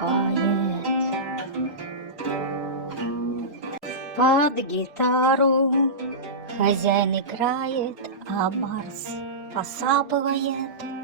отдыхает. Под гитару хозяин играет, а Марс посапывает.